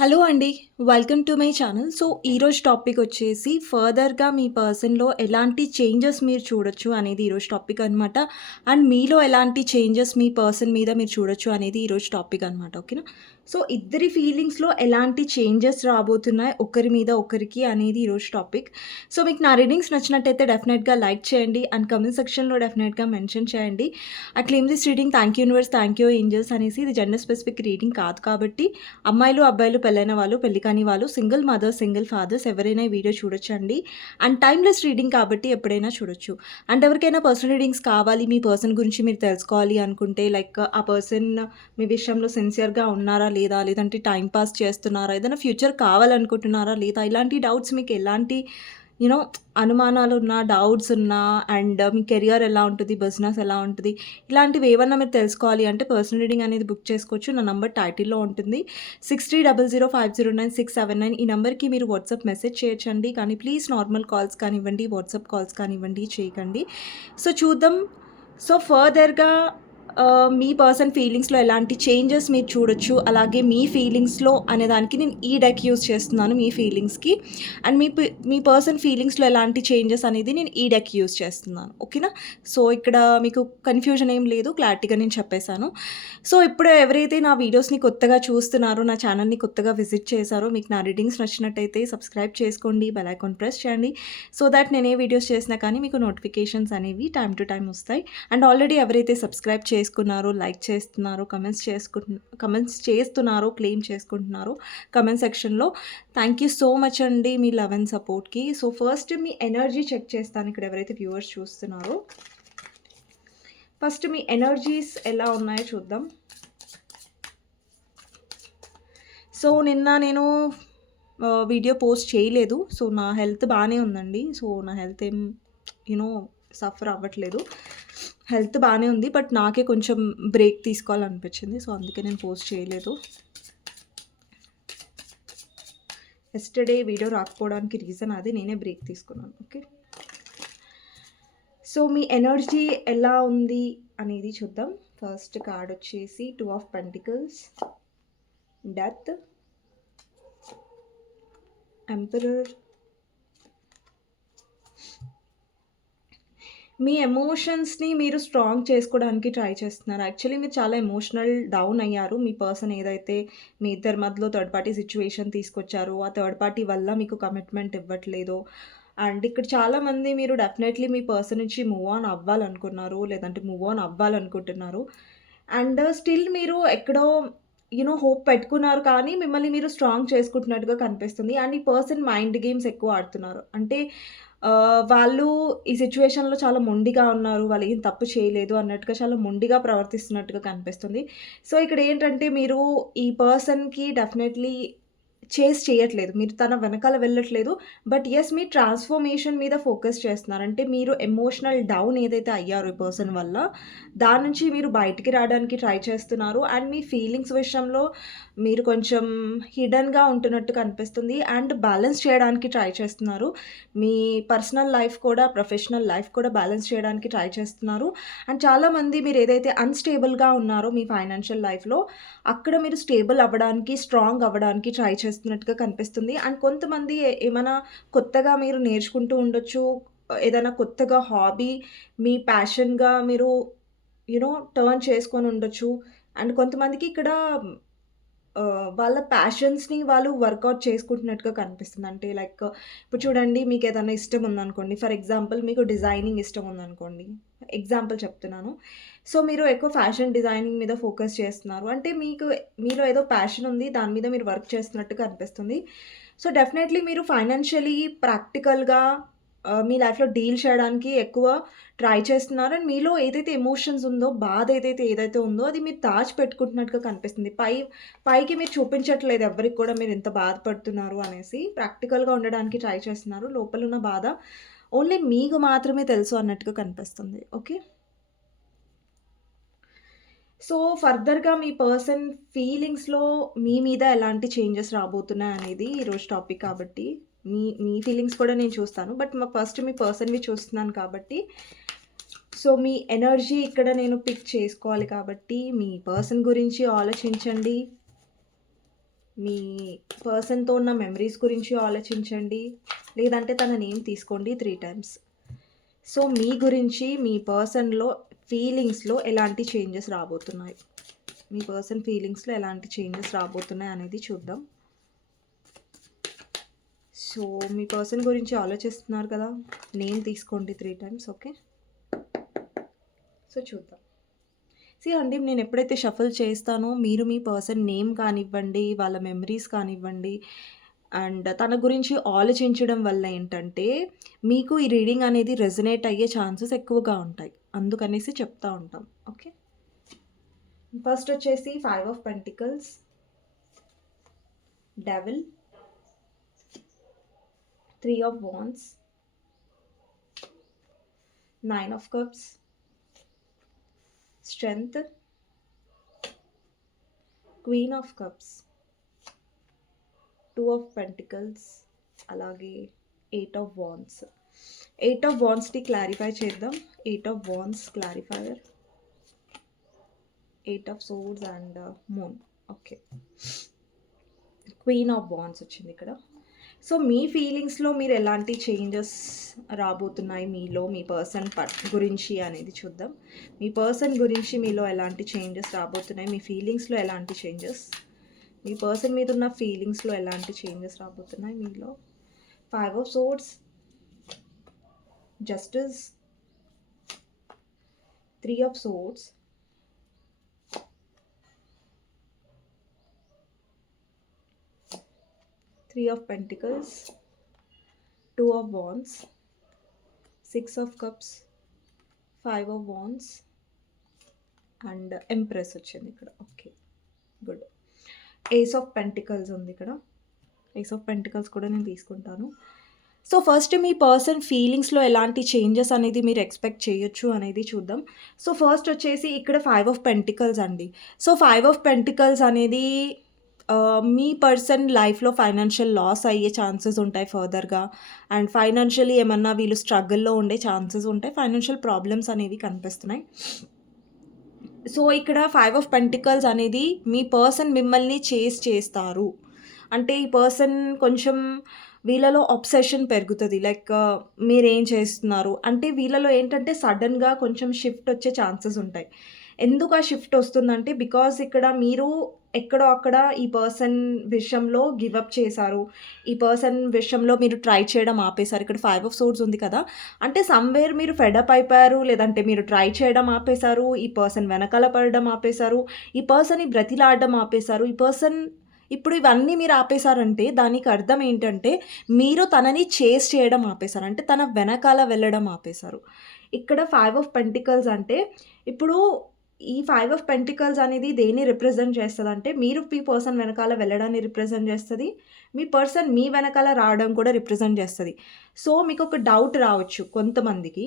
Hello అండి. Welcome to my channel. So, ఈరోజు topic వచ్చేసి ఫర్దర్‌గా మీ పర్సన్‌లో ఎలాంటి చేంజెస్ మీరు చూడొచ్చు అనేది ఈరోజు టాపిక్ అనమాట. అండ్ మీలో ఎలాంటి చేంజెస్ మీ పర్సన్ మీద మీరు చూడొచ్చు అనేది ఈరోజు టాపిక్ అనమాట. ఓకేనా? సో, ఇద్దరి ఫీలింగ్స్‌లో ఎలాంటి చేంజెస్ రాబోతున్నాయి ఒకరి మీద ఒకరికి అనేది ఈరోజు టాపిక్. సో, మీకు నా రీడింగ్స్ నచ్చినట్టయితే డెఫినెట్‌గా లైక్ చేయండి అండ్ కామెంట్ సెక్షన్‌లో డెఫినెట్‌గా మెన్షన్ చేయండి. Claim this reading thank you universe, thank you angels అనేసి ఇది జెండర్ స్పెసిఫిక్ రీడింగ్ కాదు కాబట్టి అమ్మాయిలు, అబ్బాయిలు, పెళ్ళైన వాళ్ళు, పెళ్లి కాని వాళ్ళు, సింగిల్ మదర్స్, సింగిల్ ఫాదర్స్ ఎవరైనా ఈ వీడియో చూడొచ్చండి. అండ్ టైమ్‌లెస్ రీడింగ్ కాబట్టి ఎప్పుడైనా చూడొచ్చు. అండ్ ఎవరికైనా పర్సనల్ రీడింగ్స్ కావాలి, మీ పర్సన్ గురించి మీరు తెలుసుకోవాలి అనుకుంటే లైక్ ఆ పర్సన్ మీ విషయంలో సిన్సియర్‌గా ఉన్నారా లేదా? లేదంటే టైమ్ పాస్ చేస్తున్నారా? ఏదైనా ఫ్యూచర్ కావాలనుకుంటున్నారా లేదా? ఇలాంటి డౌట్స్ మీకు ఎలాంటి అనుమానాలున్నా, డౌట్స్ ఉన్నా అండ్ మీ కెరియర్ ఎలా ఉంటది? బిజినెస్ ఎలా ఉంటది? ఇలాంటివి ఏవన్నా మీరు తెలుసుకోవాలి అంటే పర్సనల్ రీడింగ్ అనేది బుక్ చేసుకోవచ్చు. నా నంబర్ టైటిల్‌లో ఉంటుంది. 6300509679 ఈ నంబర్‌కి మీరు వాట్సాప్ మెసేజ్ చేయొచ్చండి. కానీ ప్లీజ్ నార్మల్ కాల్స్ కానివ్వండి, వాట్సాప్ కాల్స్ కానివ్వండి చేయకండి. సో, చూద్దాం. సో, ఫర్దర్‌గా మీ పర్సన్ ఫీలింగ్స్‌లో ఎలాంటి చేంజెస్ మీరు చూడొచ్చు. అలాగే మీ ఫీలింగ్స్‌లో అనేదానికి నేను ఈ డెక్ యూజ్ చేస్తున్నాను మీ ఫీలింగ్స్‌కి. అండ్ మీ పర్సన్ ఫీలింగ్స్‌లో ఎలాంటి చేంజెస్ అనేది నేను ఈ డెక్ యూజ్ చేస్తున్నాను. ఓకేనా? సో, ఇక్కడ మీకు కన్‌ఫ్యూజన్ ఏం లేదు. క్లారిటీగా నేను చెప్పేసాను. సో, ఇప్పుడు ఎవరైతే నా వీడియోస్‌ని కొత్తగా చూస్తున్నారో, నా ఛానల్‌ని కొత్తగా విజిట్ చేశారో, మీకు నా రీడింగ్స్ నచ్చినట్టయితే సబ్స్క్రైబ్ చేసుకోండి. బెల్ ఐకాన్ ప్రెస్ చేయండి. సో దట్ నేను ఏ వీడియోస్ చేసినా కానీ మీకు నోటిఫికేషన్స్ అనేవి టైమ్ టు టైమ్ వస్తాయి. అండ్ ఆల్రెడీ ఎవరైతే సబ్స్క్రైబ్ చేసుకున్నారో, లైక్ చేస్తున్నారో, కమెంట్స్ చేస్తున్నారో, క్లెయిమ్ చేసుకుంటున్నారో కమెంట్ సెక్షన్‌లో థ్యాంక్ యూ సో మచ్ అండి మీ లవ్ అండ్ సపోర్ట్‌కి. సో, ఫస్ట్ మీ ఎనర్జీ చెక్ చేస్తాను ఇక్కడ ఎవరైతే వ్యూవర్స్ చూస్తున్నారో. ఫస్ట్ మీ ఎనర్జీస్ ఎలా ఉన్నాయో చూద్దాం. సో, నిన్న నేను వీడియో పోస్ట్ చేయలేదు. సో, నా హెల్త్ బానే ఉందండి. సో, నా హెల్త్ ఏం యూనో సఫర్ అవ్వట్లేదు. హెల్త్ బానే ఉంది. బట్ నాకే కొంచెం బ్రేక్ తీసుకోవాలనిపించింది. సో, అందుకే నేను పోస్ట్ చేయలేదు. యెస్టర్‌డే వీడియో రాకపోవడానికి రీజన్ అది. నేనే బ్రేక్ తీసుకున్నాను. ఓకే. సో, మీ ఎనర్జీ ఎలా ఉంది అనేది చూద్దాం. ఫస్ట్ కార్డ్ వచ్చేసి 2 ఆఫ్ పెంటికల్స్, డెత్, ఎంపరర్. మీ ఎమోషన్స్‌ని మీరు స్ట్రాంగ్ చేసుకోవడానికి ట్రై చేస్తున్నారు. యాక్చువల్లీ మీరు చాలా ఎమోషనల్ డౌన్ అయ్యారు. మీ పర్సన్ ఏదైతే మీ ఇద్దరి మధ్యలో థర్డ్ పార్టీ సిట్యుయేషన్ తీసుకొచ్చారో, ఆ థర్డ్ పార్టీ వల్ల మీకు కమిట్మెంట్ ఇవ్వట్లేదో, అండ్ ఇక్కడ చాలామంది మీరు డెఫినెట్‌లీ మీ పర్సన్ నుంచి మూవ్ ఆన్ అవ్వాలనుకున్నారు. లేదంటే మూవ్ ఆన్ అవ్వాలనుకుంటున్నారు. అండ్ స్టిల్ మీరు ఎక్కడో హోప్ పెట్టుకున్నారు కానీ మిమ్మల్ని మీరు స్ట్రాంగ్ చేసుకుంటున్నట్టుగా కనిపిస్తుంది. అండ్ ఈ పర్సన్ మైండ్ గేమ్స్ ఎక్కువ ఆడుతున్నారు. అంటే వాళ్ళు ఈ సిట్యుయేషన్‌లో చాలా మొండిగా ఉన్నారు. వాళ్ళేం తప్పు చేయలేదు అన్నట్టుగా చాలా మొండిగా ప్రవర్తిస్తున్నట్టుగా కనిపిస్తుంది. సో, ఇక్కడేంటంటే మీరు ఈ పర్సన్‌కి డెఫినెట్‌లీ చేయట్లేదు. మీరు తన వెనకాల వెళ్ళట్లేదు. బట్ యెస్, మీ ట్రాన్స్‌ఫర్మేషన్ మీద ఫోకస్ చేస్తున్నారు. అంటే మీరు ఎమోషనల్ డౌన్ ఏదైతే అయ్యారో ఈ పర్సన్ వల్ల, దాని నుంచి మీరు బయటికి రావడానికి ట్రై చేస్తున్నారు. అండ్ మీ ఫీలింగ్స్ విషయంలో మీరు కొంచెం హిడెన్‌గా ఉంటున్నట్టు కనిపిస్తుంది. అండ్ బ్యాలెన్స్ చేయడానికి ట్రై చేస్తున్నారు. మీ పర్సనల్ లైఫ్ కూడా, ప్రొఫెషనల్ లైఫ్ కూడా బ్యాలెన్స్ చేయడానికి ట్రై చేస్తున్నారు. అండ్ చాలామంది మీరు ఏదైతే అన్‌స్టేబుల్‌గా ఉన్నారో మీ ఫైనాన్షియల్ లైఫ్‌లో, అక్కడ మీరు స్టేబుల్ అవ్వడానికి, స్ట్రాంగ్ అవ్వడానికి ట్రై చేస్తున్నట్టుగా కనిపిస్తుంది. అండ్ కొంతమంది ఏమైనా కొత్తగా మీరు నేర్చుకుంటూ ఉండొచ్చు. ఏదైనా కొత్తగా హాబీ మీ ప్యాషన్‌గా మీరు టర్న్ చేసుకొని ఉండొచ్చు. అండ్ కొంతమందికి ఇక్కడ వాళ్ళ ప్యాషన్స్‌ని వాళ్ళు వర్కౌట్ చేసుకుంటున్నట్టుగా కనిపిస్తుంది. అంటే లైక్ ఇప్పుడు చూడండి, మీకేదైనా ఇష్టం ఉందనుకోండి. ఫర్ ఎగ్జాంపుల్ మీకు డిజైనింగ్ ఇష్టం ఉందనుకోండి. ఎగ్జాంపుల్ చెప్తున్నాను. సో, మీరు ఎక్కువ ఫ్యాషన్ డిజైనింగ్ మీద ఫోకస్ చేస్తున్నారు. అంటే మీలో ఏదో ప్యాషన్ ఉంది. దాని మీద మీరు వర్క్ చేస్తున్నట్టుగా అనిపిస్తుంది. సో, డెఫినైట్‌లీ మీరు ఫైనాన్షియల్లీ, ప్రాక్టికల్‌గా మీ లైఫ్‌లో డీల్ చేయడానికి ఎక్కువ ట్రై చేస్తున్నారు. అండ్ మీలో ఏదైతే ఎమోషన్స్ ఉందో, బాధ ఏదైతే ఉందో అది మీరు దాచిపెట్టుకుంటున్నట్టుగా కనిపిస్తుంది. పైకి మీరు చూపించట్లేదు ఎవ్వరికి కూడా మీరు ఇంత బాధపడుతున్నారు అనేసి. ప్రాక్టికల్‌గా ఉండడానికి ట్రై చేస్తున్నారు. లోపలున్న బాధ ఓన్లీ మీకు మాత్రమే తెలుసు అన్నట్టుగా కనిపిస్తుంది. ఓకే. సో, ఫర్దర్‌గా మీ పర్సన్ ఫీలింగ్స్‌లో మీ మీద ఎలాంటి చేంజెస్ రాబోతున్నాయనేది ఈరోజు టాపిక్ కాబట్టి, మీ మీ ఫీలింగ్స్ కూడా నేను చూస్తాను. బట్ ఫస్ట్ మీ పర్సన్‌వి చూస్తున్నాను కాబట్టి, సో, మీ ఎనర్జీ ఇక్కడ నేను పిక్ చేసుకోవాలి కాబట్టి, మీ పర్సన్ గురించి ఆలోచించండి. మీ పర్సన్‌తో ఉన్న మెమరీస్ గురించి ఆలోచించండి. లేదంటే తన నేమ్ తీసుకోండి 3 టైమ్స్. సో, మీ గురించి మీ పర్సన్‌లో ఫీలింగ్స్‌లో ఎలాంటి చేంజెస్ రాబోతున్నాయి? మీ పర్సన్ ఫీలింగ్స్‌లో ఎలాంటి చేంజెస్ రాబోతున్నాయి అనేది చూద్దాం. సో, మీ పర్సన్ గురించి ఆలోచిస్తున్నారు కదా! నేమ్ తీసుకోండి 3 టైమ్స్. ఓకే. సో, చూద్దాం. అండి, నేను ఎప్పుడైతే షఫుల్ చేస్తానో మీరు మీ పర్సన్ నేమ్ కానివ్వండి, వాళ్ళ మెమరీస్ కానివ్వండి అండ్ తన గురించి ఆలోచించడం వల్ల ఏంటంటే, మీకు ఈ రీడింగ్ అనేది రెజొనేట్ అయ్యే ఛాన్సెస్ ఎక్కువగా ఉంటాయి. అందుకనేసి చెప్తా ఉంటాం. ఓకే. ఫస్ట్ వచ్చేసి 5 of pentacles, devil, 3 of wands, 9 of cups, strength, queen of cups, 2 of pentacles, అలాగే 8 ఆఫ్ వాండ్స్. 8 ఆఫ్ వాండ్స్‌ని క్లారిఫై చేద్దాం. 8 of wands clarifier, 8 of swords and moon. Okay. Queen of wands వచ్చింది ఇక్కడ. సో, మీ ఫీలింగ్స్‌లో మీరు ఎలాంటి changes రాబోతున్నాయి మీలో, మీ person గురించి అనేది చూద్దాం. మీ పర్సన్ గురించి మీలో ఎలాంటి చేంజెస్ రాబోతున్నాయి? మీ ఫీలింగ్స్‌లో ఎలాంటి చేంజెస్? మీ పర్సన్ మీద ఉన్న ఫీలింగ్స్‌లో ఎలాంటి చేంజెస్ రాబోతున్నాయి మీలో? 5 of swords, justice, 3 of swords, 3 of pentacles, 2 of wands, 6 of cups, 5 of wands and empress వచ్చింది ఇక్కడ. Okay, good. Ace of pentacles ఉంది ఇక్కడ. ఏస్ ఆఫ్ పెంటికల్స్ కూడా నేను తీసుకుంటాను. సో, ఫస్ట్ మీ పర్సన్ ఫీలింగ్స్‌లో ఎలాంటి చేంజెస్ అనేది మీరు ఎక్స్‌పెక్ట్ చేయొచ్చు అనేది చూద్దాం. సో, ఫస్ట్ వచ్చేసి ఇక్కడ 5 ఆఫ్ పెంటికల్స్ అండి. సో, 5 ఆఫ్ పెంటికల్స్ అనేది మీ పర్సన్ లైఫ్‌లో ఫైనాన్షియల్ లాస్ అయ్యే ఛాన్సెస్ ఉంటాయి ఫర్దర్‌గా. అండ్ ఫైనాన్షియల్లీ ఏమన్నా వీళ్ళు స్ట్రగుల్‌లో ఉండే ఛాన్సెస్ ఉంటాయి. ఫైనాన్షియల్ ప్రాబ్లమ్స్ అనేవి కనిపిస్తున్నాయి. సో, ఇక్కడ 5 ఆఫ్ పెంటికల్స్ అనేది మీ పర్సన్ మిమ్మల్ని చేస్ చేస్తారు. అంటే ఈ పర్సన్ కొంచెం వీళ్ళలో అబ్సెషన్ పెరుగుతది. లైక్ మీరేం చేస్తున్నారు? అంటే వీళ్ళలో ఏంటంటే సడెన్‌గా కొంచెం షిఫ్ట్ వచ్చే ఛాన్సెస్ ఉంటాయి. ఎందుకు ఆ షిఫ్ట్ వస్తుందంటే బికాజ్ ఇక్కడ మీరు ఎక్కడో అక్కడ ఈ పర్సన్ విషయంలో గివ్ అప్ చేశారు. ఈ పర్సన్ విషయంలో మీరు ట్రై చేయడం ఆపేశారు. ఇక్కడ 5 ఆఫ్ సోర్డ్స్ ఉంది కదా! అంటే సమ్‌వేర్ మీరు ఫెడ్ అప్ అయిపోయారు. లేదంటే మీరు ట్రై చేయడం ఆపేశారు. ఈ పర్సన్ వెనకాల పడడం ఆపేశారు. ఈ పర్సన్‌ని బ్రతిలాడడం ఆపేశారు. ఈ పర్సన్ ఇప్పుడు ఇవన్నీ మీరు ఆపేశారంటే దానికి అర్థం ఏంటంటే మీరు తనని చేస్ చేయడం ఆపేశారు. అంటే తన వెనకాల వెళ్ళడం ఆపేశారు. ఇక్కడ 5 ఆఫ్ పెంటికల్స్ అంటే ఇప్పుడు ఈ 5 ఆఫ్ పెంటికల్స్ అనేది దేన్ని రిప్రజెంట్ చేస్తదంటే మీరు మీ పర్సన్ వెనకాల వెళ్ళడాన్ని రిప్రజెంట్ చేస్తది. మీ పర్సన్ మీ వెనకాల రావడం కూడా రిప్రజెంట్ చేస్తది. సో, మీకొక డౌట్ రావచ్చు కొంతమందికి.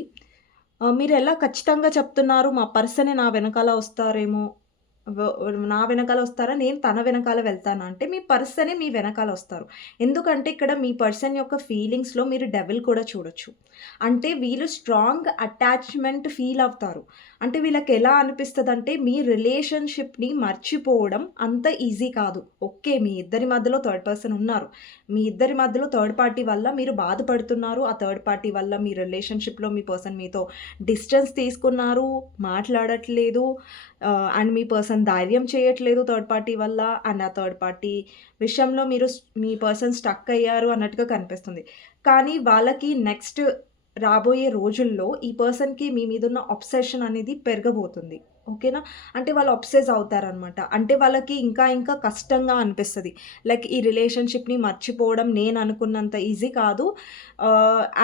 మీరెలా ఖచ్చితంగా చెప్తున్నారు మా పర్సనే నా వెనకాల వస్తారేమో, నా వెనకాల వస్తారా? నేను తన వెనకాల వెళ్తానా? అంటే మీ పర్సనే మీ వెనకాల వస్తారు. ఎందుకంటే ఇక్కడ మీ పర్సన్ యొక్క ఫీలింగ్స్‌లో మీరు డెవిల్ కూడా చూడొచ్చు. అంటే వీళ్ళు స్ట్రాంగ్ అటాచ్‌మెంట్ ఫీల్ అవుతారు. అంటే వీళ్ళకెలా అనిపిస్తదంటే మీ రిలేషన్‌షిప్‌ని మర్చిపోవడం అంత ఈజీ కాదు. ఓకే. మీ ఇద్దరి మధ్యలో థర్డ్ పర్సన్ ఉన్నారు. మీ ఇద్దరి మధ్యలో థర్డ్ పార్టీ వల్ల మీరు బాధపడుతున్నారు. ఆ థర్డ్ పార్టీ వల్ల మీ రిలేషన్‌షిప్‌లో మీ పర్సన్ మీతో డిస్టెన్స్ తీసుకున్నారు. మాట్లాడట్లేదు. అండ్ మీ పర్సన్ ధైర్యం చేయట్లేదు థర్డ్ పార్టీ వల్ల. అండ్ ఆ థర్డ్ పార్టీ విషయంలో మీ పర్సన్ స్టక్ అయ్యారు అన్నట్టుగా కనిపిస్తుంది. కానీ వాళ్ళకి నెక్స్ట్ రాబోయే రోజుల్లో ఈ పర్సన్‌కి మీ మీదున్న అబ్సెషన్ అనేది పెరగబోతుంది. ఓకేనా? అంటే వాళ్ళు అబ్సెస్ అవుతారనమాట. అంటే వాళ్ళకి ఇంకా ఇంకా కష్టంగా అనిపిస్తది. లైక్ ఈ రిలేషన్‌షిప్‌ని మర్చిపోవడం నేను అనుకున్నంత ఈజీ కాదు.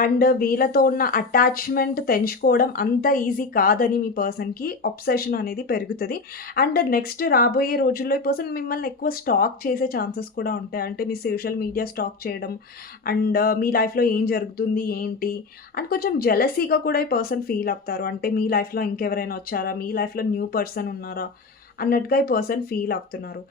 అండ్ వీళ్ళతో ఉన్న అటాచ్‌మెంట్ తెంచుకోవడం అంత ఈజీ కాదని మీ పర్సన్‌కి అబ్సెషన్ అనేది పెరుగుతది. అండ్ నెక్స్ట్ రాబోయే రోజుల్లో ఈ పర్సన్ మిమ్మల్ని ఎక్కువ స్టాక్ చేసే ఛాన్సెస్ కూడా ఉంటాయి. అంటే మీ సోషల్ మీడియా స్టాక్ చేయడం అండ్ మీ లైఫ్‌లో ఏం జరుగుతుంది? ఏంటి? అండ్ కొంచెం జెలసీగా కూడా ఈ పర్సన్ ఫీల్ అవుతారు. అంటే మీ లైఫ్‌లో ఇంకెవరైనా వచ్చారా? మీ లైఫ్‌లో న్యూ పర్సన్ ఉన్నారా? అన్నట్టుగా ఈ పర్సన్ ఫీల్ అవుతున్నారు.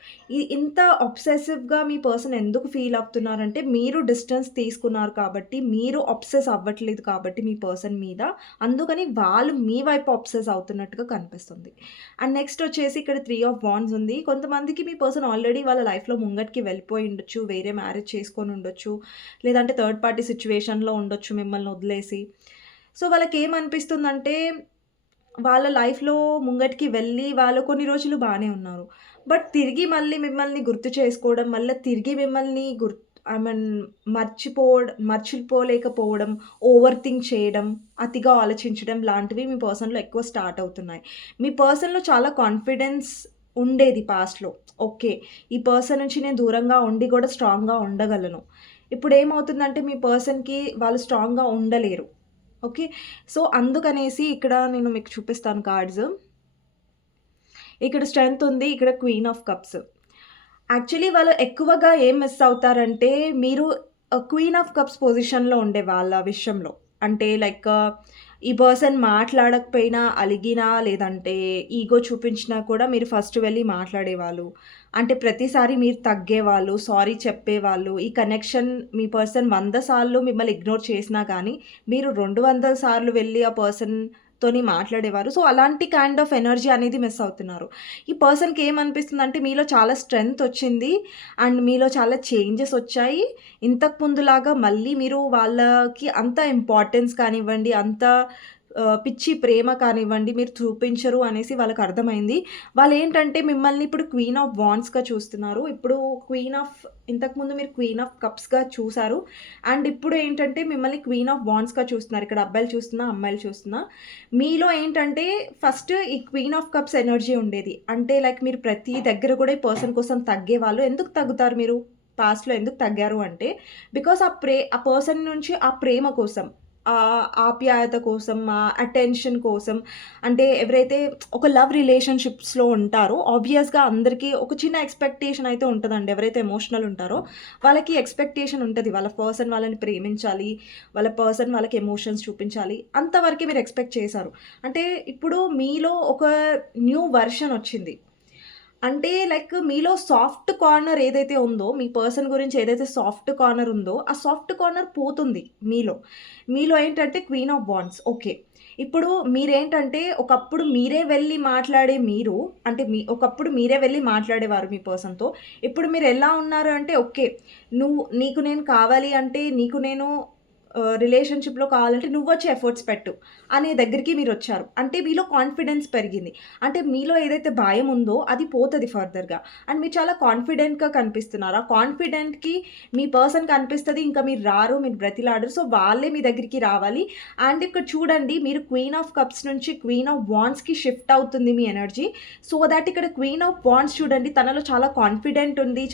ఇంత అబ్సెసివ్‌గా మీ పర్సన్ ఎందుకు ఫీల్ అవుతున్నారంటే, మీరు డిస్టెన్స్ తీసుకున్నారు కాబట్టి, మీరు అబ్సెస్ అవ్వట్లేదు కాబట్టి మీ పర్సన్ మీద, అందుకని వాళ్ళు మీ వైపు అబ్సెస్ అవుతున్నట్టుగా కనిపిస్తుంది. అండ్ నెక్స్ట్ వచ్చేసి ఇక్కడ 3 ఆఫ్ వాండ్స్ ఉంది. కొంతమందికి మీ పర్సన్ ఆల్రెడీ వాళ్ళ లైఫ్‌లో ముంగటికి వెళ్ళిపోయి ఉండొచ్చు, వేరే మ్యారేజ్ చేసుకొని ఉండొచ్చు, లేదంటే థర్డ్ పార్టీ సిట్యుయేషన్‌లో ఉండొచ్చు మిమ్మల్ని వదిలేసి. సో, వాళ్ళకేమనిపిస్తుందంటే వాళ్ళ లైఫ్‌లో ముంగటికి వెళ్ళి వాళ్ళు కొన్ని రోజులు బానే ఉన్నారు. బట్ తిరిగి మళ్ళీ మిమ్మల్ని గుర్తు చేసుకోవడం, మళ్ళా తిరిగి మిమ్మల్ని ఐ మీన్ మర్చిపోలేకపోవడం, ఓవర్ థింక్ చేయడం, అతిగా ఆలోచించడం లాంటివి మీ పర్సన్‌లో ఎక్కువ స్టార్ట్ అవుతున్నాయి. మీ పర్సన్‌లో చాలా కాన్ఫిడెన్స్ ఉండేది పాస్ట్‌లో. ఓకే. ఈ పర్సన్ నుంచి నేను దూరంగా ఉండి గూడా స్ట్రాంగ్‌గా ఉండగలను. ఇప్పుడేమవుతుందంటే మీ పర్సన్‌కి వాళ్ళు స్ట్రాంగ్‌గా ఉండలేరు. ఓకే. సో, అందుకనేసి ఇక్కడ నేను మీకు చూపిస్తాను కార్డ్స్. ఇక్కడ స్ట్రెంత్ ఉంది. ఇక్కడ క్వీన్ ఆఫ్ కప్స్. యాక్చువల్లీ వాళ్ళు ఎక్కువగా ఏం మిస్ అవుతారంటే, మీరు క్వీన్ ఆఫ్ కప్స్ పొజిషన్‌లో ఉండే వాళ్ళ విషయంలో. అంటే లైక్ ఈ పర్సన్ మాట్లాడకపోయినా, అలిగినా, లేదంటే ఈగో చూపించినా కూడా మీరు ఫస్ట్ వెళ్లి మాట్లాడేవాళ్ళు. అంటే ప్రతిసారి మీరు తగ్గేవాళ్ళు, సారీ చెప్పేవాళ్ళు. ఈ కనెక్షన్ మీ పర్సన్ 100 సార్లు మిమ్మల్ని ఇగ్నోర్ చేసినా గానీ, మీరు 200 సార్లు వెళ్లి ఆ పర్సన్‌తోని మాట్లాడేవారు. సో, అలాంటి కైండ్ ఆఫ్ ఎనర్జీ అనేది మిస్ అవుతున్నారు. ఈ పర్సన్‌కి ఏమనిపిస్తుందంటే మీలో చాలా స్ట్రెంగ్త్ వచ్చింది. అండ్ మీలో చాలా చేంజెస్ వచ్చాయి. ఇంతకు ముందులాగా మళ్ళీ మీరు వాళ్ళకి అంత ఇంపార్టెన్స్ కానివ్వండి, అంత పిచ్చి ప్రేమ కానివ్వండి, మీరు చూపించరు అనేసి వాళ్ళకర్థమైంది. వాళ్ళేంటంటే మిమ్మల్ని ఇప్పుడు క్వీన్ ఆఫ్ వాండ్స్‌గా చూస్తున్నారు. ఇప్పుడు క్వీన్ ఆఫ్ ఇంతకుముందు మీరు క్వీన్ ఆఫ్ కప్స్‌గా చూసారు. అండ్ ఇప్పుడు ఏంటంటే మిమ్మల్ని క్వీన్ ఆఫ్ వాండ్స్‌గా చూస్తున్నారు. ఇక్కడ అబ్బాయిలు చూస్తున్నా, అమ్మాయిలు చూస్తున్నా. మీలో ఏంటంటే ఫస్ట్ ఈ క్వీన్ ఆఫ్ కప్స్ ఎనర్జీ ఉండేది. అంటే లైక్ మీరు ప్రతి దగ్గర కూడా ఈ పర్సన్ కోసం తగ్గేవాళ్ళు. ఎందుకు తగ్గుతారు మీరు? పాస్ట్‌లో ఎందుకు తగ్గారు అంటే, బికాజ్ ఆ పర్సన్ నుంచి ఆ ప్రేమ కోసం, ఆప్యాయత కోసం, అటెన్షన్ కోసం, అంటే ఎవరైతే ఒక లవ్ రిలేషన్‌షిప్స్‌లో ఉంటారో ఆబ్వియస్‌గా అందరికీ ఒక చిన్న ఎక్స్‌పెక్టేషన్ అయితే ఉంటదండి. ఎవరైతే ఎమోషనల్ ఉంటారో వాళ్ళకి ఎక్స్‌పెక్టేషన్ ఉంటది. వాళ్ళ పర్సన్ వాళ్ళని ప్రేమించాలి, వాళ్ళ పర్సన్ వాళ్ళకి ఎమోషన్స్ చూపించాలి. అంతవరకే మీరు ఎక్స్‌పెక్ట్ చేశారు. అంటే ఇప్పుడు మీలో ఒక న్యూ వెర్షన్ వచ్చింది. అంటే లైక్ మీలో సాఫ్ట్ కార్నర్ ఏదైతే ఉందో, మీ పర్సన్ గురించి ఏదైతే సాఫ్ట్ కార్నర్ ఉందో, ఆ సాఫ్ట్ కార్నర్ పోతుంది మీలో. మీలో ఏంటంటే క్వీన్ ఆఫ్ వాండ్స్. ఓకే. ఇప్పుడు మీరేంటంటే ఒకప్పుడు మీరే వెళ్లి మాట్లాడే మీరు, అంటే ఒకప్పుడు మీరే వెళ్లి మాట్లాడేవారు మీ పర్సన్‌తో. ఇప్పుడు మీరెలా ఉన్నారు అంటే ఓకే. నీకు నేను కావాలి అంటే, నీకు నేను రిలేషన్‌షిప్‌లో కావాలంటే నువ్వొచ్చి ఎఫర్ట్స్ పెట్టు అనే దగ్గరికి మీరొచ్చారు. అంటే మీలో కాన్ఫిడెన్స్ పెరిగింది. అంటే మీలో ఏదైతే భయం ఉందో అది పోతది ఫర్దర్‌గా. అండ్ మీరు చాలా కాన్ఫిడెంట్‌గా కనిపిస్తున్నారు. ఆ కాన్ఫిడెంట్‌కి మీ పర్సన్ కనిపిస్తది. ఇంకా మీరు రారు, మీరు బ్రతిలాడరు. సో, వాళ్ళే మీ దగ్గరికి రావాలి. అండ్ ఇక్కడ చూడండి, మీరు క్వీన్ ఆఫ్ కప్స్ నుంచి క్వీన్ ఆఫ్ వాండ్స్‌కి షిఫ్ట్ అవుతుంది మీ ఎనర్జీ. సో దట్ ఇక్కడ క్వీన్ ఆఫ్ వాండ్స్ చూడండి, తనలో చాలా కాన్ఫిడెంట్ ఉంది.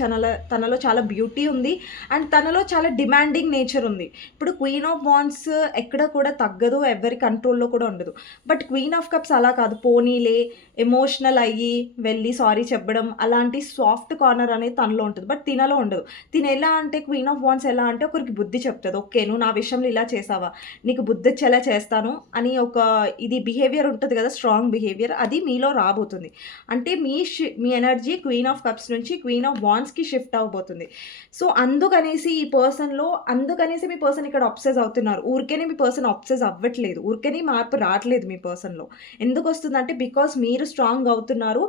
తనలో చాలా బ్యూటీ ఉంది. అండ్ తనలో చాలా డిమాండింగ్ నేచర్ ఉంది. ఇప్పుడు క్వీన్ ఆఫ్ వాండ్స్ ఎక్కడ కూడా తగ్గదు. ఎవ్వరి కంట్రోల్‌లో కూడా ఉండదు. బట్ క్వీన్ ఆఫ్ కప్స్ అలా కాదు. పోనీలే, ఎమోషనల్ అయ్యి వెళ్లి సారీ చెప్పడం, అలాంటి సాఫ్ట్ కార్నర్ అనేది తనలో ఉంటది. బట్ తినలో ఉండదు. తినెలా అంటే క్వీన్ ఆఫ్ వాండ్స్ ఎలా అంటే ఒకరికి బుద్ధి చెప్తది. ఓకే. నువ్వు నా విషయంలో ఇలా చేసావా? నీకు బుద్ధొచ్చేలా చేస్తాను అని ఒక ఇది బిహేవియర్ ఉంటది కదా! స్ట్రాంగ్ బిహేవియర్ అది మీలో రాబోతుంది. అంటే మీ ఎనర్జీ క్వీన్ ఆఫ్ కప్స్ నుంచి క్వీన్ ఆఫ్ వాండ్స్‌కి షిఫ్ట్ అవ్వబోతుంది. సో, అందుకనేసి మీ పర్సన్ ఇక్కడ అబ్సెస్ అవుతున్నారు. ఊరికేనే మీ పర్సన్ అబ్సెస్ అవ్వట్లేదు. ఊరికేనే మార్పు రాట్లేదు మీ పర్సన్‌లో. ఎందుకొస్తుందంటే బికాజ్ మీరు స్ట్రాంగ్ అవుతున్నారు.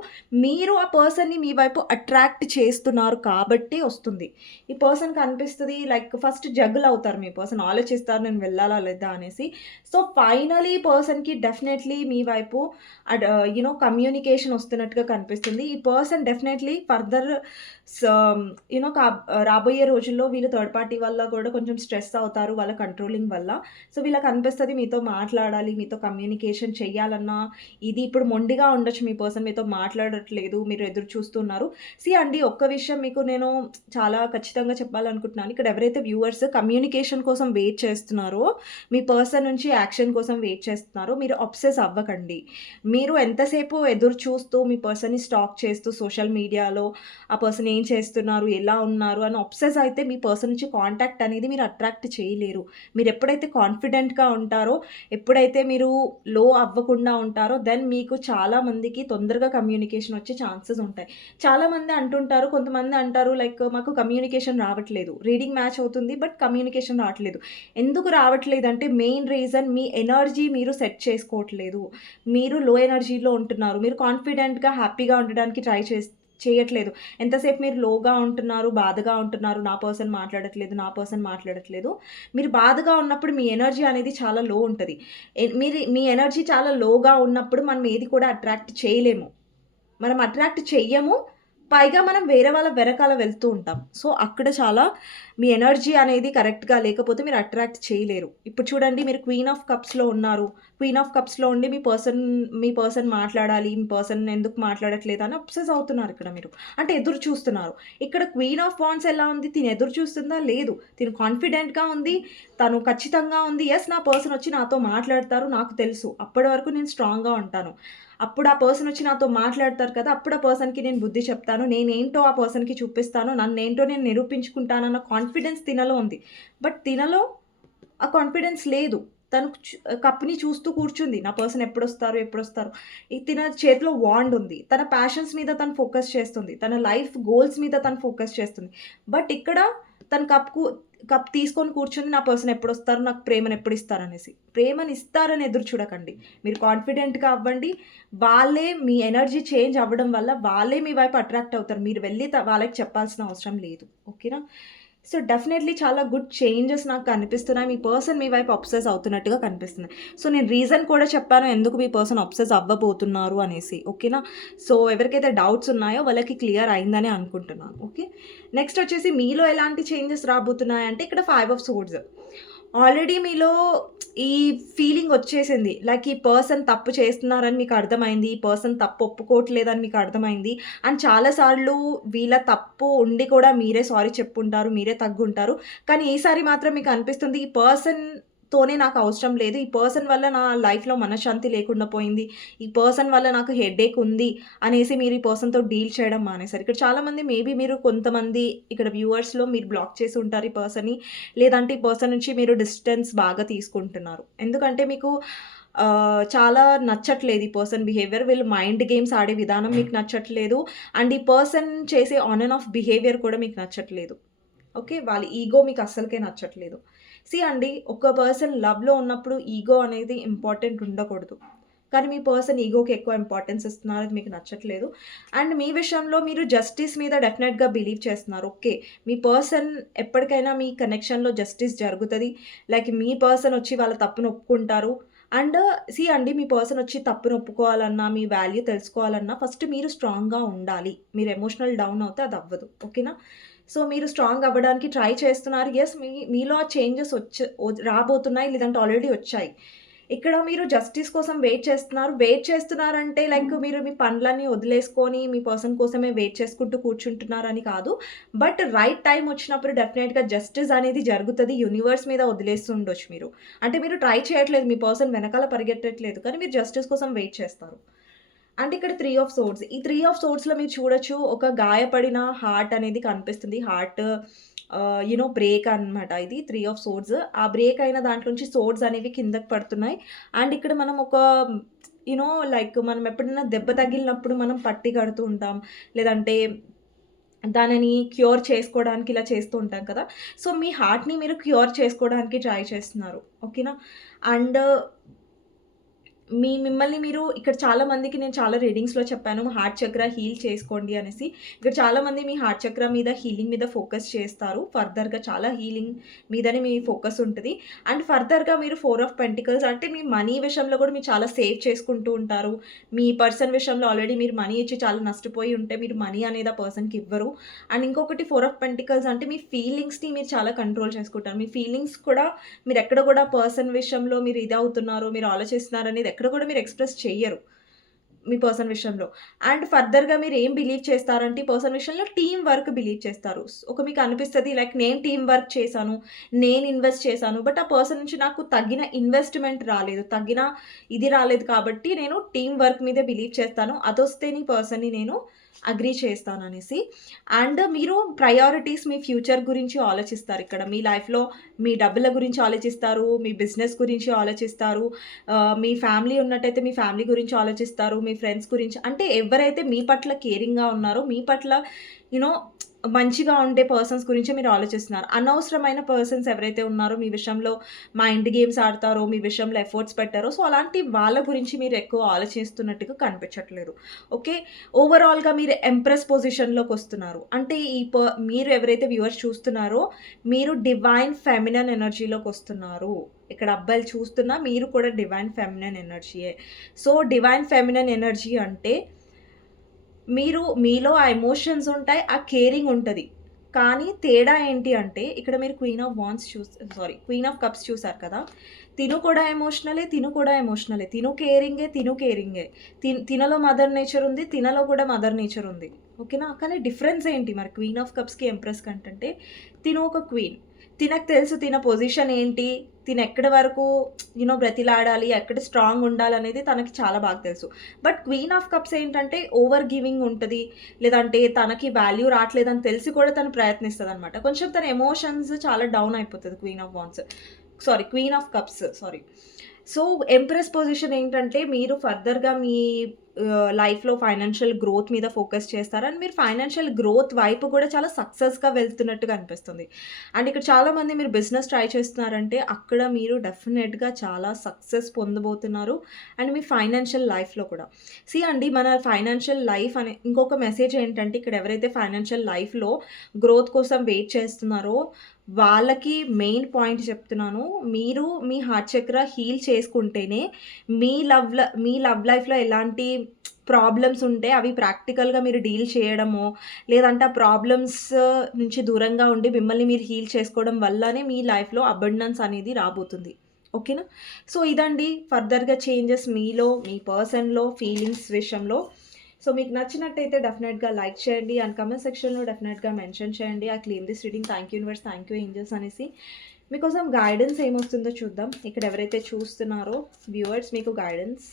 మీరు ఆ పర్సన్‌ని మీ వైపు అట్రాక్ట్ చేస్తున్నారు కాబట్టే వస్తుంది. ఈ పర్సన్‌కి అనిపిస్తది లైక్ ఫస్ట్ జగ్గుల్ అవుతారు మీ పర్సన్. ఆలోచిస్తారు నేను వెళ్ళాలా లేదా అనేసి. సో, ఫైనలీ పర్సన్‌కి డెఫినైట్‌లీ మీ వైపు కమ్యూనికేషన్ వస్తున్నట్టుగా కనిపిస్తుంది. ఈ పర్సన్ డెఫినైట్‌లీ ఫర్దర్ స రాబోయే రోజుల్లో వీళ్ళు థర్డ్ పార్టీ వల్ల కూడా కొంచెం స్ట్రెస్ అవుతారు. వాళ్ళ కంట్రోలింగ్ వల్ల. సో, వీళ్ళకనిపిస్తది మీతో మాట్లాడాలి, మీతో కమ్యూనికేషన్ చెయ్యాలన్నా ఇది ఇప్పుడు మొండిగా ఉండొచ్చు మీ పర్సన్ మీతో మాట్లాడట్లేదు. మీరు ఎదురు చూస్తున్నారు. అండి, ఒక్క విషయం మీకు నేను చాలా ఖచ్చితంగా చెప్పాలనుకుంటున్నాను. ఇక్కడ ఎవరైతే వ్యూవర్స్ కమ్యూనికేషన్ కోసం వెయిట్ చేస్తున్నారో, మీ పర్సన్ నుంచి యాక్షన్ కోసం వెయిట్ చేస్తున్నారో, మీరు అబ్సెస్ అవ్వకండి. మీరు ఎంతసేపు ఎదురు చూస్తూ మీ పర్సన్‌ని స్టాక్ చేస్తూ సోషల్ మీడియాలో ఆ పర్సన్ ఏం చేస్తున్నారు, ఎలా ఉన్నారు అని అబ్సెస్ అయితే మీ పర్సన్ నుంచి కాంటాక్ట్ అనేది మీరు అట్రాక్ట్ చేయలేరు. మీరు ఎప్పుడైతే కాన్ఫిడెంట్‌గా ఉంటారో, ఎప్పుడైతే మీరు లో అవ్వకుండా ఉంటారో, దెన్ మీకు చాలా మందికి తొందరగా కమ్యూనికేషన్ వచ్చే ఛాన్సెస్ ఉంటాయి. చాలామంది అంటుంటారు, కొంతమంది అంటారు లైక్ మాకు కమ్యూనికేషన్ రావట్లేదు. రీడింగ్ మ్యాచ్ అవుతుంది బట్ కమ్యూనికేషన్ రావట్లేదు. ఎందుకు రావట్లేదంటే మెయిన్ రీజన్ మీ ఎనర్జీ మీరు సెట్ చేసుకోవట్లేదు. మీరు లో ఎనర్జీలో ఉంటున్నారు. మీరు కాన్ఫిడెంట్‌గా, హ్యాపీగా ఉండడానికి ట్రై చేయట్లేదు. ఎంతసేపు మీరు లోగా ఉంటున్నారు, బాధగా ఉంటున్నారు. నా పర్సన్ మాట్లాడట్లేదు, నా పర్సన్ మాట్లాడట్లేదు. మీరు బాధగా ఉన్నప్పుడు మీ ఎనర్జీ అనేది చాలా లో ఉంటది. మీ ఎనర్జీ చాలా లోగా ఉన్నప్పుడు మనం ఏది కూడా అట్రాక్ట్ చేయలేము. మనం అట్రాక్ట్ చెయ్యము. పైగా మనం వేరే వాళ్ళ వెనకాల వెళ్తూ ఉంటాం. సో, అక్కడ చాలా మీ ఎనర్జీ అనేది కరెక్ట్‌గా లేకపోతే మీరు అట్రాక్ట్ చేయలేరు. ఇప్పుడు చూడండి, మీరు క్వీన్ ఆఫ్ కప్స్‌లో ఉన్నారు. క్వీన్ ఆఫ్ కప్స్‌లో ఉండి మీ పర్సన్ మాట్లాడాలి. మీ పర్సన్ ఎందుకు మాట్లాడట్లేదు అని అబ్సెస్ అవుతున్నారు ఇక్కడ మీరు. అంటే ఎదురు చూస్తున్నారు. ఇక్కడ క్వీన్ ఆఫ్ వాండ్స్ ఎలా ఉంది? తిను ఎదురు చూస్తుందా? లేదు. తిను కాన్ఫిడెంట్‌గా ఉంది. తను ఖచ్చితంగా ఉంది. యెస్, నా పర్సన్ వచ్చి నాతో మాట్లాడతారు. నాకు తెలుసు. అప్పటి వరకు నేను స్ట్రాంగ్‌గా ఉంటాను. అప్పుడు ఆ పర్సన్ వచ్చి నాతో మాట్లాడతారు కదా! అప్పుడు ఆ పర్సన్‌కి నేను బుద్ధి చెప్తాను. నేనేంటో ఆ పర్సన్‌కి చూపిస్తాను. నన్నేంటో నేను నిరూపించుకుంటానన్న కాన్ఫిడెన్స్ తినలో ఉంది. బట్ తినలో ఆ కాన్ఫిడెన్స్ లేదు. తను కప్‌ని చూస్తూ కూర్చుంది. నా పర్సన్ ఎప్పుడొస్తారు? ఎప్పుడొస్తారు? తిన చేతిలో వాండ్ ఉంది. తన ప్యాషన్స్ మీద తను ఫోకస్ చేస్తుంది. తన లైఫ్ గోల్స్ మీద తను ఫోకస్ చేస్తుంది. బట్ ఇక్కడ తను కప్ తీసుకొని కూర్చుంది. నా పర్సన్ ఎప్పుడొస్తారు? నాకు ప్రేమనెప్పుడిస్తారనేసి. ప్రేమనిస్తారని ఎదురు చూడకండి. మీరు కాన్ఫిడెంట్‌గా అవ్వండి. వాళ్ళే మీ ఎనర్జీ చేంజ్ అవ్వడం వల్ల వాళ్ళే మీ వైపు అట్రాక్ట్ అవుతారు. మీరు వెళ్లి వాళ్ళకి చెప్పాల్సిన అవసరం లేదు. ఓకేనా? సో, డెఫినైట్‌లీ చాలా గుడ్ చేంజెస్ నాకు కనిపిస్తున్నాయి. మీ పర్సన్ మీ వైపు అబ్సెస్ అవుతున్నట్టుగా కనిపిస్తుంది. సో, నేను రీజన్ కూడా చెప్పాను ఎందుకు మీ పర్సన్ అబ్సెస్ అవ్వబోతున్నారు అనేసి. ఓకేనా? సో, ఎవరికైతే డౌట్స్ ఉన్నాయో వాళ్ళకి క్లియర్ అయిందనే అనుకుంటున్నాను. ఓకే. నెక్స్ట్ వచ్చేసి మీలో ఎలాంటి చేంజెస్ రాబోతున్నాయంటే ఇక్కడ 5 ఆఫ్ సోర్డ్స్. ఆల్రెడీ మీలో ఈ ఫీలింగ్ వచ్చేసింది. లైక్ ఈ పర్సన్ తప్పు చేస్తున్నారని మీకు అర్థమైంది. ఈ పర్సన్ తప్పు ఒప్పుకోవట్లేదని మీకు అర్థమైంది. అండ్ చాలా సార్లు వీళ్ళ తప్పు ఉండి కూడా మీరే సారీ చెప్పుంటారు. మీరే తగ్గుంటారు. కానీ ఈసారి మాత్రం మీకు అనిపిస్తుంది ఈ పర్సన్‌తోనే నాకు అవసరం లేదు. ఈ పర్సన్ వల్ల నా లైఫ్‌లో మనశ్శాంతి లేకుండా పోయింది. ఈ పర్సన్ వల్ల నాకు హెడేక్ ఉంది అనేసి మీరు ఈ పర్సన్‌తో డీల్ చేయడం మానేసారు. ఇక్కడ చాలామంది మేబీ మీరు కొంతమంది ఇక్కడ వ్యూవర్స్‌లో మీరు బ్లాక్ చేసి ఉంటారు ఈ పర్సన్‌ని. లేదంటే ఈ పర్సన్ నుంచి మీరు డిస్టెన్స్ బాగా తీసుకుంటున్నారు. ఎందుకంటే మీకు చాలా నచ్చట్లేదు ఈ పర్సన్ బిహేవియర్. వీళ్ళు మైండ్ గేమ్స్ ఆడే విధానం మీకు నచ్చట్లేదు. అండ్ ఈ పర్సన్ చేసే ఆన్ అండ్ ఆఫ్ బిహేవియర్ కూడా మీకు నచ్చట్లేదు. ఓకే. వాళ్ళ ఈగో మీకు అస్సలకే నచ్చట్లేదు. అండి, ఒక పర్సన్ లవ్‌లో ఉన్నప్పుడు ఈగో అనేది ఇంపార్టెంట్ ఉండకూడదు. కానీ మీ పర్సన్ ఈగోకి ఎక్కువ ఇంపార్టెన్స్ ఇస్తున్నారు. అది మీకు నచ్చట్లేదు. అండ్ మీ విషయంలో మీరు జస్టిస్ మీద డెఫినెట్‌గా బిలీవ్ చేస్తున్నారు. ఓకే. మీ పర్సన్ ఎప్పటికైనా మీ కనెక్షన్‌లో జస్టిస్ జరుగుతది. లైక్ మీ పర్సన్ వచ్చి వాళ్ళ తప్పును ఒప్పుకుంటారు. అండ్ అండి, మీ పర్సన్ వచ్చి తప్పును ఒప్పుకోవాలన్నా, మీ వాల్యూ తెలుసుకోవాలన్నా ఫస్ట్ మీరు స్ట్రాంగ్‌గా ఉండాలి. మీరు ఎమోషనల్ డౌన్ అవుతే అది అవ్వదు. ఓకేనా? సో, మీరు స్ట్రాంగ్ అవ్వడానికి ట్రై చేస్తున్నారు. యెస్, మీలో ఆ చేంజెస్ రాబోతున్నాయి. లేదంటే ఆల్రెడీ వచ్చాయి. ఇక్కడ మీరు జస్టిస్ కోసం వెయిట్ చేస్తున్నారు. వెయిట్ చేస్తున్నారంటే లైక్ మీరు మీ పనులన్నీ వదిలేసుకొని మీ పర్సన్ కోసమే వెయిట్ చేసుకుంటూ కూర్చుంటున్నారని కాదు. బట్ రైట్ టైమ్ వచ్చినప్పుడు డెఫినెట్‌గా జస్టిస్ అనేది జరుగుతది. యూనివర్స్ మీద వదిలేస్తుండొచ్చు మీరు. అంటే మీరు ట్రై చేయట్లేదు. మీ పర్సన్ వెనకాల పరిగెత్తట్లేదు. కానీ మీరు జస్టిస్ కోసం వెయిట్ చేస్తారు. అంటే ఇక్కడ 3 ఆఫ్ సోర్డ్స్. ఈ 3 ఆఫ్ సోర్డ్స్‌లో మీరు చూడొచ్చు, ఒక గాయపడిన హార్ట్ అనేది కనిపిస్తుంది. హార్ట్ బ్రేక్ అనమాట ఇది 3 ఆఫ్ సోర్డ్స్. ఆ బ్రేక్ అయిన దాంట్లో నుంచి సోర్డ్స్ అనేవి కిందకి పడుతున్నాయి. అండ్ ఇక్కడ మనం ఒక లైక్ మనం ఎప్పుడైనా దెబ్బ తగిలినప్పుడు మనం పట్టి కడుతూ ఉంటాం. లేదంటే దానిని క్యూర్ చేసుకోవడానికి ఇలా చేస్తూ ఉంటాం కదా! సో, మీ హార్ట్‌ని మీరు క్యూర్ చేసుకోవడానికి ట్రై చేస్తున్నారు. ఓకేనా? అండ్ మిమ్మల్ని మీరు ఇక్కడ చాలా మందికి నేను చాలా రీడింగ్స్‌లో చెప్పాను. హార్ట్ చక్ర హీల్ చేసుకోండి అనేసి. ఇక్కడ చాలామంది మీ హార్ట్ చక్ర మీద హీలింగ్ మీద ఫోకస్ చేస్తారు. ఫర్దర్‌గా చాలా హీలింగ్ మీదనే మీ ఫోకస్ ఉంటది. అండ్ ఫర్దర్‌గా మీరు 4 ఆఫ్ పెంటికల్స్ అంటే మీ మనీ విషయంలో కూడా మీరు చాలా సేవ్ చేసుకుంటూ ఉంటారు. మీ పర్సన్ విషయంలో ఆల్రెడీ మీరు మనీ ఇచ్చి చాలా నష్టపోయి ఉంటే మీరు మనీ అనేది ఆ పర్సన్‌కి ఇవ్వరు. అండ్ ఇంకొకటి 4 ఆఫ్ పెంటికల్స్ అంటే మీ ఫీలింగ్స్‌ని మీరు చాలా కంట్రోల్ చేసుకుంటారు. మీ ఫీలింగ్స్ కూడా మీరెక్కడ కూడా పర్సన్ విషయంలో మీరు ఇదవుతున్నారు, మీరు ఆలోచిస్తున్నారనేది ఎక్కడ కూడా మీరు ఎక్స్‌ప్రెస్ చెయ్యరు. మీ పర్సన్ విషయంలో. అండ్ ఫర్దర్‌గా మీరేం బిలీవ్ చేస్తారంటే ఈ పర్సన్ విషయంలో టీమ్ వర్క్ బిలీవ్ చేస్తారు. మీకు అనిపిస్తది లైక్ నేను టీమ్ వర్క్ చేశాను, నేను ఇన్వెస్ట్ చేశాను. బట్ ఆ పర్సన్ నుంచి నాకు తగిన ఇన్వెస్ట్‌మెంట్ రాలేదు. ఇది రాలేదు కాబట్టి నేను టీమ్ వర్క్ మీదే బిలీవ్ చేస్తాను. అదొస్తే నీ పర్సన్‌ని నేను అగ్రీ చేస్తాననేసి. అండ్ మీరు ప్రయారిటీస్ మీ ఫ్యూచర్ గురించి ఆలోచిస్తారు ఇక్కడ. మీ లైఫ్‌లో మీ డబ్బుల గురించి ఆలోచిస్తారు, మీ బిజినెస్ గురించి ఆలోచిస్తారు, మీ ఫ్యామిలీ ఉన్నట్టయితే మీ ఫ్యామిలీ గురించి ఆలోచిస్తారు, మీ ఫ్రెండ్స్ గురించి అంటే ఎవరైతే మీ పట్ల కేరింగ్‌గా ఉన్నారో, మీ పట్ల యూ నో మంచిగా ఉండే పర్సన్స్ గురించే మీరు ఆలోచిస్తున్నారు. అనవసరమైన పర్సన్స్ ఎవరైతే ఉన్నారో మీ విషయంలో మైండ్ గేమ్స్ ఆడతారో, మీ విషయంలో ఎఫర్ట్స్ పెట్టారో, సో అలాంటి వాళ్ళ గురించి మీరు ఎక్కువ ఆలోచిస్తున్నట్టుగా కనిపించట్లేదు. ఓకే. ఓవరాల్‌గా మీరు ఎంప్రెస్ పొజిషన్‌లోకొస్తున్నారు. అంటే మీరు ఎవరైతే వ్యూవర్స్ చూస్తున్నారో, మీరు డివైన్ ఫెమినైన్ ఎనర్జీలోకొస్తున్నారు. ఇక్కడ అబ్బాయిలు చూస్తున్నా మీరు కూడా డివైన్ ఫెమినైన్ ఎనర్జీయే. సో, డివైన్ ఫెమినైన్ ఎనర్జీ అంటే మీలో ఆ ఎమోషన్స్ ఉంటాయి. ఆ కేరింగ్ ఉంటది. కానీ తేడా ఏంటి అంటే ఇక్కడ మీరు క్వీన్ ఆఫ్ కప్స్ చూసారు కదా! తిను కూడా ఎమోషనలే, తిను కూడా ఎమోషనలే. తిను కేరింగే, తిను కేరింగే. తినలో మదర్ నేచర్ ఉంది. తినలో కూడా మదర్ నేచర్ ఉంది. ఓకేనా? కానీ డిఫరెన్స్ ఏంటి మరి క్వీన్ ఆఫ్ కప్స్‌కి, ఎంప్రెస్ కంటంటే తిను ఒక క్వీన్. తినకు తెలుసు తిన పొజిషన్ ఏంటి? తినెక్కడి వరకు బ్రతిలాడాలి, ఎక్కడ స్ట్రాంగ్ ఉండాలనేది తనకి చాలా బాగా తెలుసు. బట్ క్వీన్ ఆఫ్ కప్స్ ఏంటంటే ఓవర్ గివింగ్ ఉంటది. లేదంటే తనకి వాల్యూ రాట్లేదని తెలిసి కూడా తను ప్రయత్నిస్తదనమాట. కొంచెం తన ఎమోషన్స్ చాలా డౌన్ అయిపోతది queen of cups. So, empress position ఏంటంటే మీరు ఫర్దర్‌గా మీ లైఫ్‌లో ఫైనాన్షియల్ గ్రోత్ మీద ఫోకస్ చేస్తారు. అండ్ మీరు ఫైనాన్షియల్ గ్రోత్ వైపు కూడా చాలా సక్సెస్‌గా వెళ్తున్నట్టుగా అనిపిస్తుంది. అండ్ ఇక్కడ చాలామంది మీరు బిజినెస్ ట్రై చేస్తున్నారంటే అక్కడ మీరు డెఫినెట్‌గా చాలా సక్సెస్ పొందబోతున్నారు. అండ్ మీ ఫైనాన్షియల్ లైఫ్‌లో కూడా. అండి మన ఫైనాన్షియల్ లైఫ్ అనే ఇంకొక మెసేజ్ ఏంటంటే ఇక్కడ ఎవరైతే ఫైనాన్షియల్ లైఫ్‌లో గ్రోత్ కోసం వెయిట్ చేస్తున్నారో వాళ్ళకి మెయిన్ పాయింట్ చెప్తున్నాను. మీరు మీ హార్ట్ చక్ర హీల్ చేసుకుంటేనే మీ లవ్ లైఫ్‌లో ఎలాంటి ప్రాబ్లమ్స్ ఉంటే అవి ప్రాక్టికల్‌గా మీరు డీల్ చేయడమో, లేదంటే ఆ ప్రాబ్లమ్స్ నుంచి దూరంగా ఉండి మిమ్మల్ని మీరు హీల్ చేసుకోవడం వల్లనే మీ లైఫ్‌లో అబండెన్స్ అనేది రాబోతుంది. ఓకేనా? సో, ఇదండి ఫర్దర్‌గా చేంజెస్ మీలో, మీ పర్సన్‌లో, ఫీలింగ్స్ విషయంలో. సో, మీకు నచ్చినట్టయితే డెఫినెట్‌గా లైక్ చేయండి అండ్ కామెంట్ సెక్షన్‌లో డెఫినెట్‌గా మెన్షన్ చేయండి. I claim this reading. Thank you universe, thank you angels అనేసి. మీకోసం గైడెన్స్ ఏమొస్తుందో చూద్దాం. ఇక్కడ ఎవరైతే చూస్తున్నారో వ్యూవర్స్ మీకు guidance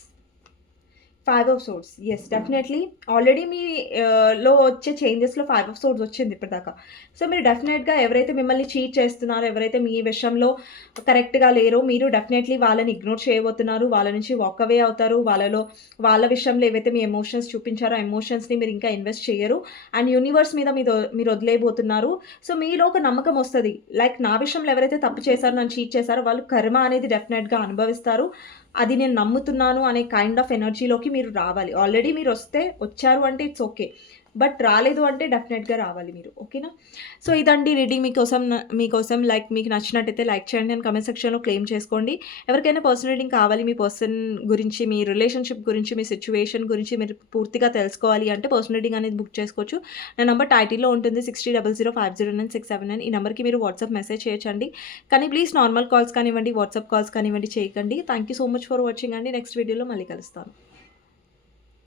5 of swords. Yes, definitely. Already మీ లో వచ్చే చేంజెస్‌లో 5 ఆఫ్ సోర్డ్స్ వచ్చింది ఇప్పటిదాకా. సో, మీరు డెఫినెట్‌గా ఎవరైతే మిమ్మల్ని చీట్ చేస్తున్నారో, ఎవరైతే మీ విషయంలో కరెక్ట్‌గా లేరో, మీరు డెఫినెట్‌లీ వాళ్ళని ఇగ్నోర్ చేయబోతున్నారు. వాళ్ళ నుంచి వాక్ అవే అవుతారు. వాళ్ళ విషయంలో ఏవైతే మీ ఎమోషన్స్ చూపించారో, ఆ ఎమోషన్స్‌ని మీరు ఇంకా ఇన్వెస్ట్ చేయరు. అండ్ యూనివర్స్ మీద మీరు వదిలేయబోతున్నారు. సో, మీలో ఒక నమ్మకం వస్తది. లైక్ నా విషయంలో ఎవరైతే తప్పు చేశారో, నన్ను చీట్ చేశారో వాళ్ళు కర్మ అనేది డెఫినెట్‌గా అనుభవిస్తారు. అది నేను నమ్ముతున్నాను అనే కైండ్ ఆఫ్ ఎనర్జీలోకి మీరు రావాలి. ఆల్రెడీ వచ్చారు అంటే ఇట్స్ ఓకే. బట్ రాలేదు అంటే డెఫినెట్‌గా రావాలి మీరు. ఓకేనా? సో, ఇదండి రీడింగ్ మీకోసం లైక్ మీకు నచ్చినట్టయితే లైక్ చేయండి అండ్ కామెంట్ సెక్షన్‌లో క్లెయిమ్ చేసుకోండి. ఎవరికైనా పర్సనల్ రీడింగ్ కావాలి, మీ పర్సన్ గురించి, మీ రిలేషన్‌షిప్ గురించి, మీ సిట్యుయేషన్ గురించి మీరు పూర్తిగా తెలుసుకోవాలి అంటే పర్సనల్ రీడింగ్ అనేది బుక్ చేసుకోవచ్చు. నా నంబర్ టైటిల్‌లో ఉంటుంది 6000509679. ఈ నంబర్‌కి మీరు వాట్సాప్ మెసేజ్ చేయొచ్చండి. కానీ ప్లీజ్ నార్మల్ కాల్స్ కానివ్వండి, వాట్సాప్ కాల్స్ కానివ్వండి చేయకండి. Thank you so much for watching అండి. నెక్స్ట్ వీడియోలో మళ్ళీ కలుస్తాను.